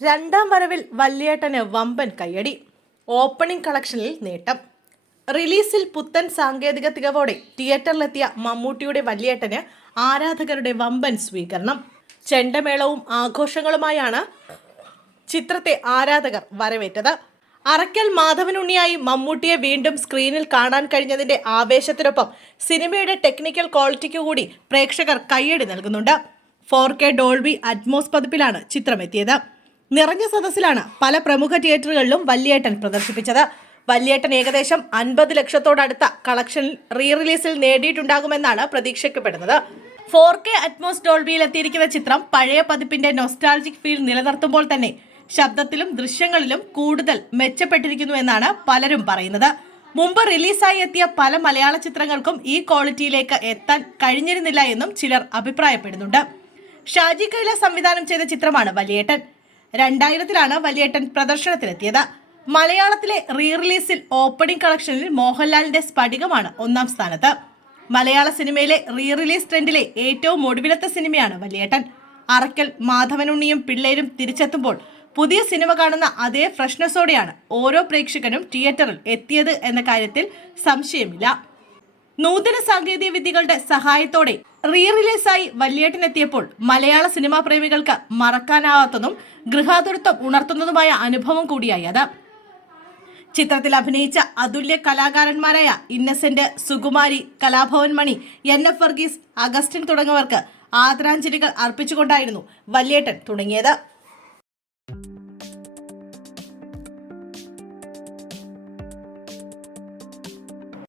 രണ്ടാം വരവിൽ വല്യേട്ടന് വമ്പൻ കയ്യടി. ഓപ്പണിംഗ് കളക്ഷനിൽ നേട്ടം. റിലീസിൽ പുത്തൻ സാങ്കേതിക തികവോടെ തിയേറ്ററിലെത്തിയ മമ്മൂട്ടിയുടെ വല്യേട്ടന് ആരാധകരുടെ വമ്പൻ സ്വീകരണം. ചെണ്ടമേളവും ആഘോഷങ്ങളുമായാണ് ചിത്രത്തെ ആരാധകർ വരവേറ്റത്. അറക്കൽ മാധവനുണ്ണിയായി മമ്മൂട്ടിയെ വീണ്ടും സ്ക്രീനിൽ കാണാൻ കഴിഞ്ഞതിന്റെ ആവേശത്തിനൊപ്പം സിനിമയുടെ ടെക്നിക്കൽ ക്വാളിറ്റിക്കു കൂടി പ്രേക്ഷകർ കയ്യടി നൽകുന്നുണ്ട്. 4K Dolby Atmos പതിപ്പിലാണ് ചിത്രമെത്തിയത്. നിറഞ്ഞ സദസ്സിലാണ് പല പ്രമുഖ തിയേറ്ററുകളിലും വല്യേട്ടൻ പ്രദർശിപ്പിച്ചത്. വല്യേട്ടൻ ഏകദേശം 50 ലക്ഷത്തോടടുത്ത കളക്ഷനിൽ റിലീസിൽ നേടിയിട്ടുണ്ടാകുമെന്നാണ് പ്രതീക്ഷിക്കപ്പെടുന്നത്. 4K അറ്റ്മോസ് ഡോൾബിയിൽ എത്തിയിരിക്കുന്ന ചിത്രം പഴയ പതിപ്പിന്റെ നൊസ്റ്റാൾജിക് ഫീൽ നിലനിർത്തുമ്പോൾ തന്നെ ശബ്ദത്തിലും ദൃശ്യങ്ങളിലും കൂടുതൽ മെച്ചപ്പെട്ടിരിക്കുന്നു എന്നാണ് പലരും പറയുന്നത്. മുമ്പ് റിലീസായി എത്തിയ പല മലയാള ചിത്രങ്ങൾക്കും ഈ ക്വാളിറ്റിയിലേക്ക് എത്താൻ കഴിഞ്ഞിരുന്നില്ല എന്നും ചിലർ അഭിപ്രായപ്പെടുന്നുണ്ട്. ഷാജി കൈലാസ് സംവിധാനം ചെയ്ത ചിത്രമാണ് വല്യേട്ടൻ. 2000-ലാണ് വല്യേട്ടൻ പ്രദർശനത്തിലെത്തിയത്. മലയാളത്തിലെ റിലീസിൽ ഓപ്പണിംഗ് കളക്ഷനിൽ മോഹൻലാലിന്റെ സ്ഫടികമാണ് ഒന്നാം സ്ഥാനത്ത്. മലയാള സിനിമയിലെ റിലീസ് ട്രെൻഡിലെ ഏറ്റവും ഒടുവിലത്തെ സിനിമയാണ് വല്യേട്ടൻ. അറക്കൽ മാധവനുണ്ണിയും പിള്ളേരും തിരിച്ചെത്തുമ്പോൾ പുതിയ സിനിമ കാണുന്ന അതേ ഫ്രഷ്നെസ്സോടെയാണ് ഓരോ പ്രേക്ഷകനും തിയേറ്ററിൽ എത്തിയത് എന്ന കാര്യത്തിൽ സംശയമില്ല. നൂതന സാങ്കേതിക വിദ്യകളുടെ സഹായത്തോടെ റിലീസായി വല്യേട്ടനെത്തിയപ്പോൾ മലയാള സിനിമാ പ്രേമികൾക്ക് മറക്കാനാവാത്തതും ഗൃഹാതുരത്വം ഉണർത്തുന്നതുമായ അനുഭവം കൂടിയായി അത്. ചിത്രത്തിൽ അഭിനയിച്ച അതുല്യ കലാകാരന്മാരായ ഇന്നസെന്റ്, സുകുമാരി, കലാഭവൻ മണി, NF വർഗീസ്, അഗസ്റ്റിൻ തുടങ്ങിയവർക്ക് ആദരാഞ്ജലികൾ അർപ്പിച്ചുകൊണ്ടായിരുന്നു വല്യേട്ടൻ തുടങ്ങിയത്.